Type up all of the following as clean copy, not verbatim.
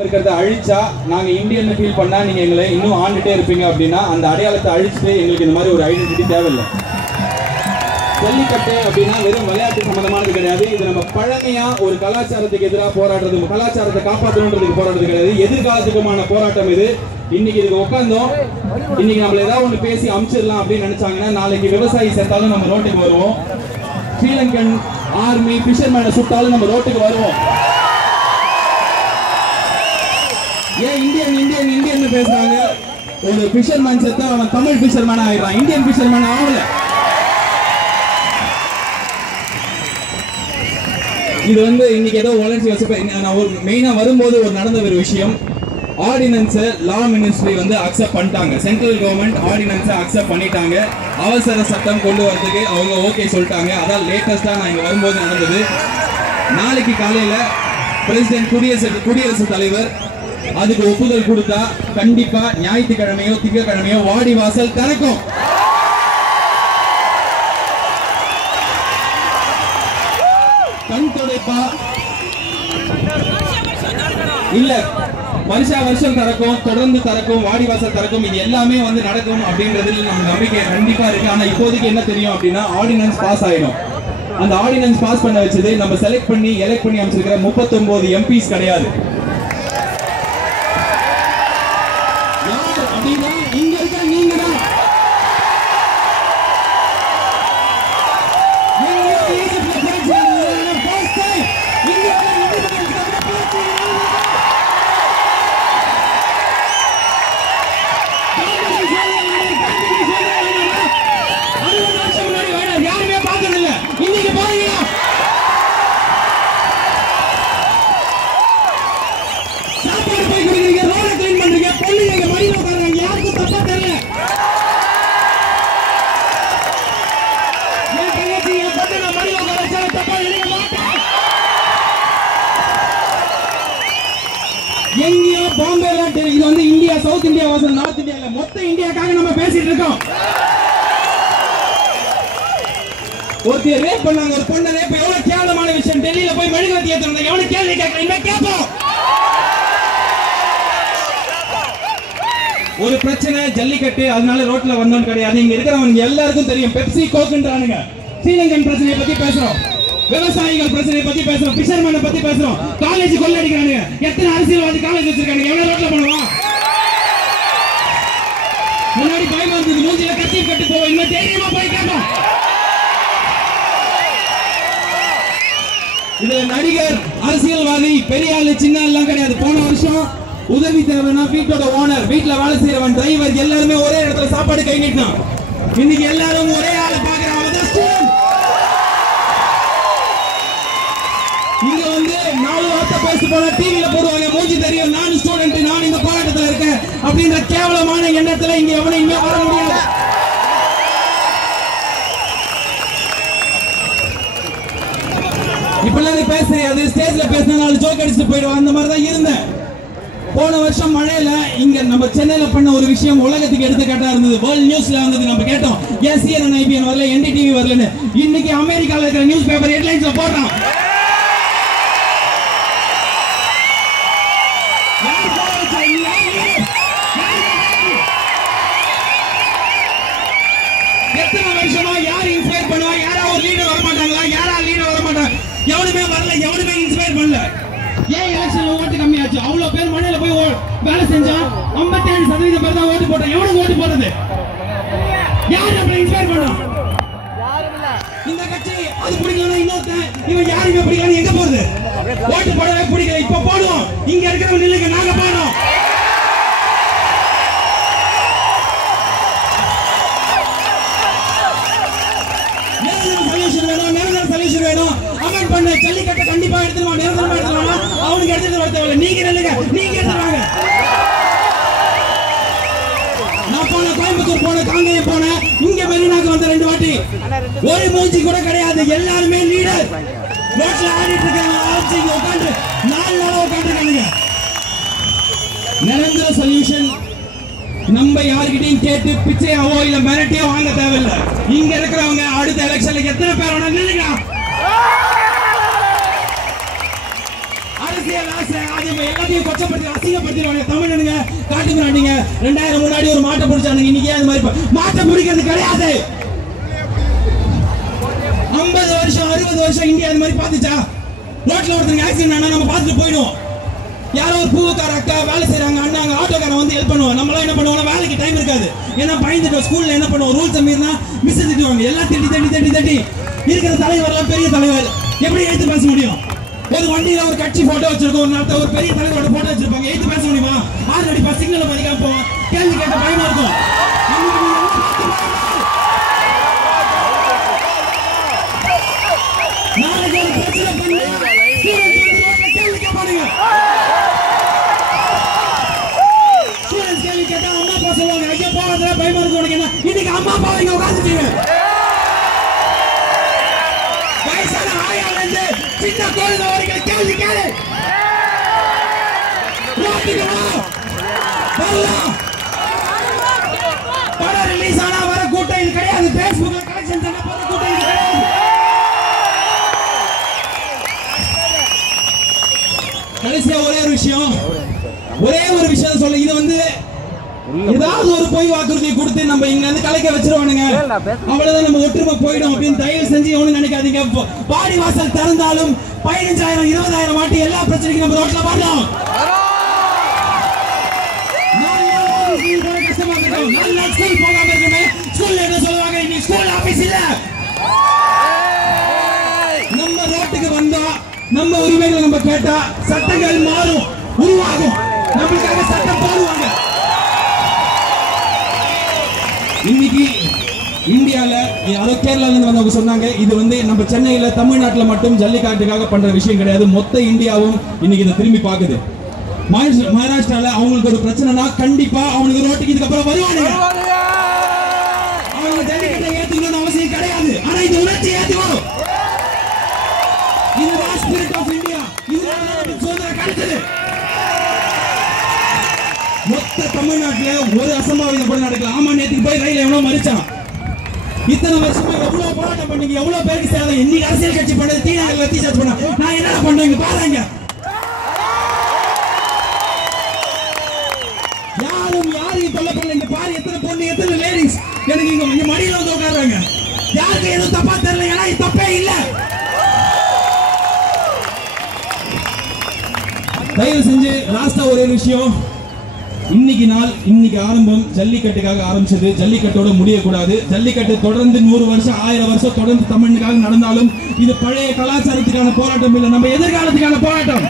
இருக்கிறத அழிச்சா நாங்க Indian feel பண்ணா நீங்க எங்களை இன்னும் ஆண்டுட்டே இருப்பீங்க அப்படின்னா அந்த அடையாளத்தை அழிச்சுட்டு எங்களுக்கு இந்த மாதிரி ஒரு ஐடென்டிட்டி தேவையில்லை. ஜல்லிக்கட்டு அப்படின்னா வெறும் விளையாட்டு சம்பந்தமானது கிடையாது. இது நம்ம பழமையா ஒரு கலாச்சாரத்துக்கு எதிராக போராடுறது, கலாச்சாரத்தை காப்பாற்றணுன்றதுக்கு போராடுறது கிடையாது. எதிர்காலத்துக்குமான போராட்டம் இது. இன்னைக்கு இதுக்கு உட்காந்தோம், இன்னைக்கு நம்மள ஏதாவது ஒன்று பேசி அமிச்சிடலாம் அப்படின்னு நினைச்சாங்கன்னா நாளைக்கு விவசாயி செத்தாலும் நம்ம ரோட்டுக்கு வருவோம். ஸ்ரீலங்கன் ஆர்மி ஃபிஷர்மேனை சுட்டாலும் நம்ம ரோட்டுக்கு வருவோம். ஏன் இந்தியன் இந்தியன் இந்தியன் பேசுறாங்க? ஒரு ஃபிஷர்மேன் செத்தா அவன் தமிழ் ஃபிஷர்மேன் ஆயிடுறான், இந்தியன் ஃபிஷர்மேன் ஆகல. இது இன்னைக்கு ஏதோ வளர்ச்சி வச்சு நான் ஒரு மெயினா வரும்போது ஒரு நடந்த ஒரு விஷயம், ஆர்டினன்ஸை லா மினிஸ்ட்ரி அக்செப்ட் பண்ணிட்டாங்க. சென்ட்ரல் கவர்மெண்ட் ஆர்டினன்ஸை அக்செப்ட் பண்ணிட்டாங்க. அவசர சட்டம் கொண்டு வரதுக்கு அவங்க ஓகே சொல்லிட்டாங்க. அதான் லேட்டஸ்டா நான் இங்க வரும்போது நடந்தது. நாளைக்கு காலையில பிரசிடென்ட் குடியரசுத் தலைவர் அதுக்கு ஒப்புதல் கொடுத்தா கண்டிப்பா ஞாயிற்றுக்கிழமையோ திங்கட்கிழமையோ வாடி வாசல் திறக்கும். கண் துடைப்பா இல்ல, வருஷம் திறக்கும், தொடர்ந்து திறக்கும், வாடி வாசல் திறக்கும். இது எல்லாமே நடக்கும் அப்படின்றதுல நம்ம நம்பிக்கை கண்டிப்பா இருக்கு. ஆனா இப்போதைக்கு என்ன தெரியும் அப்படின்னா ஆர்டினன்ஸ் பாஸ் ஆயிடும். அந்த ஆர்டினன்ஸ் பாஸ் பண்ண வச்சது நம்ம எலெக்ட் பண்ணி அமைச்சிருக்கிற 39 எம்பிஸ் கிடையாது. இங்க இருக்க நீங்க தான். யாருமே பார்த்ததில்ல. இன்னைக்கு பாருங்க, சாப்பாடு போய் கொடுக்குறீங்க, ரோட கிளீன் பண்றீங்க, பொண்ணுங்க மடியில உட்காருங்க, யாருக்கும் தப்பா தெரியல. என் தங்கச்சி என் பொண்ணு நான் மடியில உட்கார வச்சா தப்பா நினைக்க மாட்டேன். எங்கேயோ பாம்பேல இது இந்தியா, சவுத் இந்தியா வாசல், நார்த் இந்தியா இல்ல, மொத்த இந்தியாக்காக நம்ம பேசிட்டு இருக்கோம். ஒருத்தர் ரேப் பண்ணாங்க, ஒரு பொண்ணை ரேப், எவ்வளவு கேவலமான விஷயம். டெல்லியில போய் மெழுகுவர்த்தி ஏத்துறாங்க, எவ்வளவு கேள்வி கேட்கல, இனிமே கேட்போம். ஒரு பிரச்சனை ஜல்லிக்கட்டு, அதனால ரோட்ல வந்தோம் கிடையாது. இங்க இருக்கிறவங்க எல்லாருக்கும் தெரியும், பெப்சி கோக்குன்றானுங்க. ஸ்ரீலங்கன் பிரச்சனையை பத்தி பேசுறோம், விவசாயிகள் பிரச்சனையை பத்தி பேசுறோம், பிஷர்மேனை பத்தி பேசுறோம், காலேஜ் கொள்ள அடிக்கிறானுங்க. எத்தனை அரசியல்வாதி காலேஜ் வச்சிருக்காங்க, எவ்வளவு ரோட்ல பண்ணுவான். முன்னாடி பயமா இருந்தது, மூஞ்சில கத்தி கட்டு போவோம், இன்னும் தைரியமா போய் கேட்போம். இதுல நடிகர், அரசியல்வாதி, பெரிய ஆளு சின்ன ஆள் கிடையாது. போன வருஷம் உதவி தேவைன்னா வீட்டோட ஓனர், வீட்டுல வேலை செய்யறவன், டிரைவர் எல்லாருமே ஒரே இடத்துல சாப்பாடு கை நீட்டான். இன்னைக்கு எல்லாரும் ஒரே ஆளை பாக்குறாங்க. இங்க 4 வார்த்தை பேசி போனா டிவில போடுவாங்க, மூஞ்சி தெரியும், நான் ஸ்டூடெண்ட், நான் இந்த போராட்டத்துல இருக்கேன் அப்படின்ற கேவலமான எண்ணத்துல இங்க எவனையுமே வர முடியாது. இப்பெல்லாம் பேசுறியாது, ஸ்டேஜ்ல பேசினா 4 ஜோக் அடிச்சுட்டு போயிடுவான். அந்த மாதிரி தான் இருந்தேன். போன வருஷம் மழையில இங்க நம்ம சென்னையில பண்ண ஒரு விஷயம் உலகத்துக்கு எடுத்துக்காட்டா இருந்தது. வேர்ல்ட் நியூஸ்ல வந்தது. நம்ம கேட்டோம், ஏன் CNN IBN வரல, NDTV வரலன்னு. இன்னைக்கு அமெரிக்கால இருக்கிற நியூஸ் பேப்பர் ஹெட்லைன்ஸ்ல போடுறான். எத்தனை வருஷமா யார் இன்ஸ்பயர் பண்ணுவா? யாரா ஒரு லீடர் வர மாட்டாங்களா? யாரா லீடர் வர மாட்டாங்க? எவனுமே வரல, எவனுமே இன்ஸ்பயர் பண்ணல. ஏன் எலெக்ஷன்ல ஓட்டு கம்மியாச்சு? அவ்வளவு பேர் மழையில போய் வேலை செஞ்சா 57% பேர் தான் ஓட்டு போட்டாங்க. எவனுக்கு ஓட்டு போறது? யாரு அப்படி இன்ஸ்பயர் பண்ணா? இந்த கட்சி அது பிடிக்கலன்னா இன்னொருத்தன், இவன் யாருமே பிடிக்கல, எங்க போறது? ஓட்டு போடவே பிடிக்கல, இப்ப போடுவோம். இங்க இருக்கிறவங்க நில்லுங்க, நாங்க போடுறோம். சொல்யூஷன் வேணும். அமெண்ட் பண்ண ஜல்லிக்கட்டை கண்டிப்பா எடுத்துருவாங்க, நிரந்தரமா எடுத்துருவாங்க. அவனுக்கு எடுத்துட்டு வர தேவையில்லை, நீங்க நில்லுங்க, நீங்க எடுத்துருவாங்க. நான் கோயம்புத்தூர் போன, காங்கேயம் போன, இங்க மெரினாக்கு வந்த 2 வாட்டி. ஒரு மூஞ்சி கூட கிடையாது, எல்லாருமே லீடர். ரோட்ல ஆடிட்டு இருக்காங்க, உட்காந்து 4 நாளா உட்காந்துருக்காங்க. நிரந்தர சொல்யூஷன் நம்ம யார்கிட்டயும் கேட்டு பிச்சையாவோ இல்ல மிரட்டியோ வாங்க தேவையில்லை. இங்க இருக்கிறவங்க அடுத்த எலெக்ஷன்ல எத்தனை பேர் வேணா நில்லுங்க. எல்லாத்தையும் கொச்சப்படுத்தி அசிங்கப்படுத்திடுவாங்க. தமிழனுங்க காட்டு மிராண்டிங்க 2000 முன்னாடி ஒரு மாட்டை பிடிச்சானுங்க, இன்னைக்கு அந்த மாதிரி மாட்டை பிடிக்கிறது கிடையாது. 50 வருஷம் 60 வருஷம் இந்தியா அந்த மாதிரி பார்த்துச்சா? ரோட்ல ஒருத்தருக்கு ஆக்சிடென்ட் ஆனா நம்ம பார்த்துட்டு போயிடுவோம். யாரோ ஒரு பூக்கார அக்கா வேலை செய்யறாங்க, அண்ணாங்க ஆட்டோக்காரன் வந்து ஹெல்ப் பண்ணுவோம். நம்மளாம் என்ன பண்ணுவோம், வேலைக்கு டைம் இருக்காது, ஏன்னா பயந்துட்டு ஸ்கூல்ல என்ன பண்ணுவோம், ரூல்ஸ் மீறினா மிஸ் திட்டுவாங்க. எல்லாம் தட்டி இருக்கிற தலைவர்லாம் பெரிய தலைவர் எப்படி எழுத்து பேச முடியும்? ஒரு வண்டியில ஒரு கட்சி போட்டோ வச்சிருக்கோம், ஒரு பெரிய தலைவரோட போட்டோ வச்சிருப்பாங்க, எழுத்து பேச முடியுமா? ஆறு அடிப்பா சிக்னல் மதிக்காம போவோம், கேள்வி கேட்ட பயமா இருக்கும். நாளைக்கு ஒரு பிரச்சனை பண்ணி கேள்வி கேட்பானுங்க. கேள்வி கேட்டா அம்மா அப்பா சொல்லுவாங்க, ஐயா போகாத பயமா இருக்கு உனக்கு என்ன? இன்னைக்கு அம்மா அப்பா இங்க உட்காந்துட்டீங்க. வயசான ஆயால இருந்து சின்ன குழந்தை வரைக்கும் கேள்வி கேளு. படம் ரிலீஸ் ஆனா வர கூட்டம் இது கிடையாது. பேஸ்புக்ல கலெக்ஷன் பண்ண போற கூட்டம் இது கிடையாது. கடைசியா ஒரே ஒரு விஷயம் சொல்ல, இது வந்து ஏதாவது ஒரு பொய் வாக்குறுதி கொடுத்து நம்ம இங்க இருந்து கலைக்க வச்சிருவானுங்க, அவ்வளவுதான் நம்ம ஒற்றுமை போயிடும் அப்படின்னு தயவு செஞ்சு ஒண்ணு நினைக்காதீங்க. பாடி வாசல் திறந்தாலும் 15,000 20,000 வாட்டி எல்லா பிரச்சனைக்கும் நம்ம ரோட்ல வரலாம். நம்ம ரோட்டுக்கு வந்தா நம்ம உரிமைகளை நம்ம கேட்டா சட்டங்கள் மாறும், உருவாகும், நம்மளுக்காக சட்டம் போடுவாங்க. இன்னைக்கு இந்தியால யாரோ கேரளால இருந்து வந்தவங்க சொன்னாங்க, இது வந்து நம்ம சென்னையில தமிழ்நாட்டுல மட்டும் ஜல்லிக்காட்டுக்காக பண்ற விஷயம் கிடையாது, மொத்த இந்தியாவும் இன்னைக்கு இதை திரும்பி பாக்குது. மகாராஷ்டிரால அவங்களுக்கு ஒரு பிரச்சனைனா கண்டிப்பா அவங்களுக்கு ரோட்டுக்கு இதுக்கப்புறம் வருவாங்க. அவங்க ஜல்லிக்கட்டை ஏத்துக்கணும்னு அவசியம் கிடையாது, ஆனா இந்த உணர்ச்சி ஏத்துக்கணும். இதுதான் ஸ்பிரிட் ஆஃப் இந்தியா. இதுதான் சுதந்திரம் கிடைச்சது. மொத்த தமிழ்நாட்டுல ஒரு அசம்பாவிதம் கூட நடக்கல. ஆமா, நேத்துக்கு போய் ரயில எவ்வளவு மறிச்சான். இத்தனை வருஷமா எவ்வளவு போராட்டம் பண்ணீங்க, எவ்வளவு பேருக்கு சேவை. இன்னைக்கு அரசியல் கட்சி பண்ணது தீனாங்க ரீசார்ஜ் பண்ண நான் என்ன பண்றேங்க பாருங்க. யாரையும் தொல்லை பண்ணல. பாரு எத்தனை பொண்ணு, எத்தனை லேடிஸ் எனக்கு இங்க மடியில வந்து உட்கார்றாங்க. யாருக்கு எதுவும் தப்பா தெரியல, ஏன்னா இது தப்பே இல்ல. தயவு செஞ்சு லாஸ்டா ஒரே விஷயம், இன்னைக்கு ஆரம்பம் ஜல்லிக்கட்டுக்காக ஆரம்பிச்சது, ஜல்லிக்கட்டோட முடியக்கூடாது. ஜல்லிக்கட்டு தொடர்ந்து 100 வருஷம் 1000 வருஷம் தொடர்ந்து தமிழுக்காக நடந்தாலும் இது பழைய கலாச்சாரத்துக்கான போராட்டம் இல்லை, நம்ம எதிர்காலத்துக்கான போராட்டம்.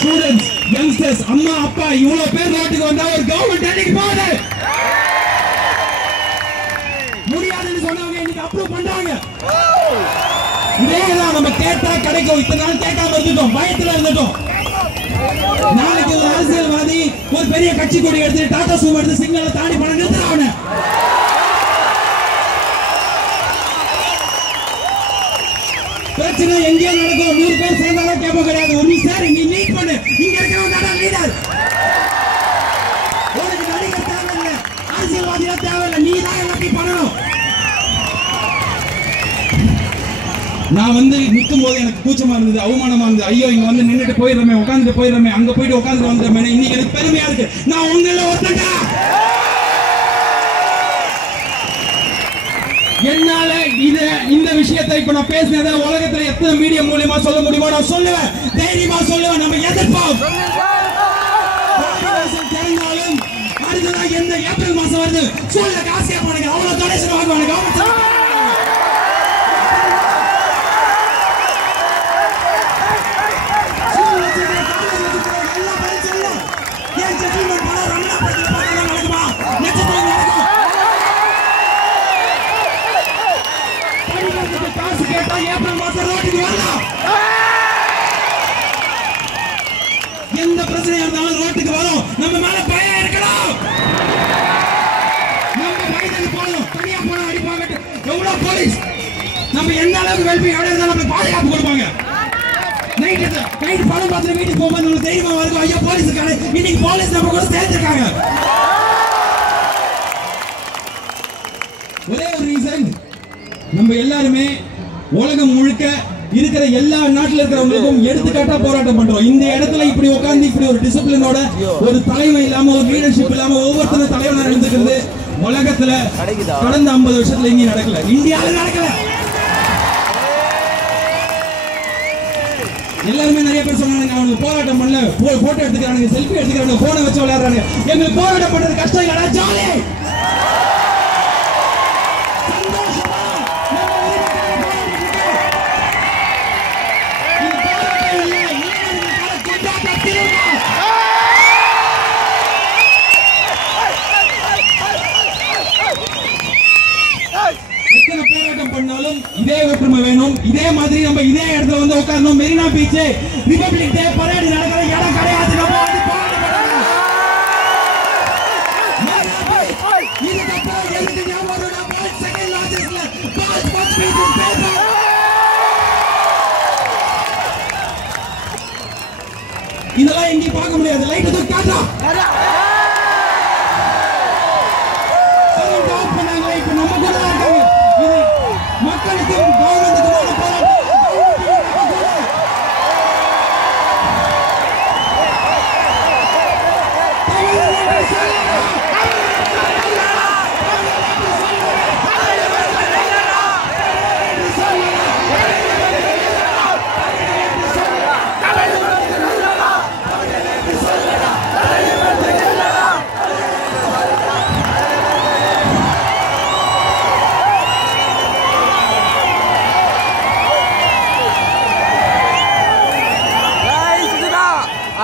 ஸ்டூடெண்ட்ஸ், யங்ஸ்டர்ஸ், அம்மா அப்பா இவ்வளவு பேர் ரோட்டுக்கு வந்தா ஒரு கவர்மெண்ட் டெல்லிக்கு போகுது. முடியாதுன்னு சொன்னவங்க இன்னைக்கு அப்ரூவ் பண்றாங்க. இதேதான் நம்ம கேட்டா கிடைக்கும். இத்தனை நாள் கேட்காம இருந்துட்டோம், பயத்துல இருந்துட்டோம். நாளைக்கு ஒரு அரசியல்வாதி ஒரு பெரிய கட்சி கொடி எடுத்து டாடா சுமோ எடுத்து சிக்னலை தாண்டி பண்ண நிறுத்துறாங்க. பிரச்சனை எங்கேயோ நடக்கும். 100 பேர் சேர்ந்தாலும் கேட்ப கிடையாது. ஒரு சார் நீ லீட் பண்ணு, இங்க இருக்கிறவங்க லீடர். உனக்கு நடிகர் தேவையில்லை, அரசியல்வாதியா தேவையில்லை, நீ தான் எல்லாத்தையும் பண்ணணும். நான் வந்து நிற்கும் போது எனக்கு கூச்சமா இருந்தது, அவமானமா இருந்தது. ஐயோ இங்க வந்து நின்றுட்டு போயிடுறமே, உட்காந்துட்டு போயிடுறமே, அங்க போயிட்டு உட்காந்து வந்துடுறமே. இன்னைக்கு எனக்கு பெருமையா இருக்கு, நான் உங்கள ஒருத்தன்டா. என்னால இந்த விஷயத்தை இப்ப நான் பேசினதை உலகத்துல எத்தனை மீடியா மூலியமா சொல்ல முடியுமோ நான் சொல்லுவேன், தைரியமா சொல்லுவேன். நம்ம எதிர்ப்போம். தெரிந்தாலும் அடுத்ததாக எந்த ஏப்ரல் மாசம் வருது, ஸ்கூல்ல காசு கேட்பானுங்க, அவ்வளவு டொனேஷன் வாங்குவானுங்க. எந்த பிரச்சனையா இருந்தாலும் ரோட்டுக்கு வரும். நம்ம மேல பயம் இருக்கணும். நம்ம பயந்து போறோம், தனியா போனா அடிப்பாங்க. எவ்வளவு போலீஸ் நம்ம எந்த அளவுக்கு வெல்பி எவ்வளவு இருந்தாலும் நம்ம பாதுகாப்பு கொடுப்பாங்க. நைட் படம் பார்த்துட்டு வீட்டுக்கு போகும்போது உங்களுக்கு தைரியமா இருக்கும், ஐயோ போலீஸ் இருக்காங்க, இன்னைக்கு போலீஸ் நம்ம கூட சேர்ந்துருக்காங்க. ஒரே ஒரு ரீசன், நம்ம எல்லாருமே உலகம் முழுக்க இருக்கிற எல்லா நாட்டுல இருக்கிறவங்களுக்கும் எடுத்துக்காட்டா போராட்டம் பண்றோம். இந்த இடத்துல இப்படி உட்கார்ந்து இப்படி ஒரு டிசிப்ளினோட ஒரு தலைமை இல்லாம ஒரு லீடர்ஷிப் இல்லாம ஒவ்வொருத்தரும் தலைவனா நடந்துக்கிறது உலகத்துல கடந்த 50 வருஷத்துல எங்கேயும் நடக்கல, இந்தியாவில நடக்கல. எல்லாருமே நிறைய பேர் சொன்னாங்க அவனுக்கு போராட்டம் பண்ணல, போட்டோ எடுத்துக்கிறானுங்க, செல்ஃபி எடுத்துக்கிறானுங்க, போனை வச்சு விளையாடுறாங்க. எங்களுக்கு போராட்டம் பண்றது கஷ்டம் இல்லடா, ஜாலி. எத்தனை போராட்டம் பண்ணாலும் இதே ஒற்றுமை வேணும். இதே மாதிரி நம்ம இதே இடத்துல வந்து உட்காரணும். மெரினா பீச் ரிபப்ளிக் டே பரேட் நடக்கிற இடம் கிடையாது. நம்ம வந்து போராட்டம் பண்ணணும். இதுக்கப்புறம் எதுக்கு ஞாபகம் செகண்ட் லார்ஜஸ்ட்ல பாஸ் பாஸ் பீச் பேப்பர். இதெல்லாம் எங்கேயும் பார்க்க முடியாது. லைட் தூக்கி காட்டா இப்ப நம்ம கூட இருக்காங்க. இது மக்களுக்கு கவர்மெண்ட்டுக்கு போராட்டம்.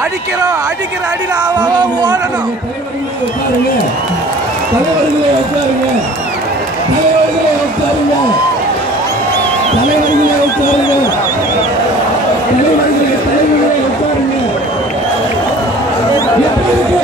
அடிக்கிற அடியில ஓடணும். தலைவர்களே உட்காருங்க, தலைவர்களே உட்காருங்க, தலைவர்களே உட்காருங்க, தலைவர்களே உட்காருங்க. எப்படி இருக்கு?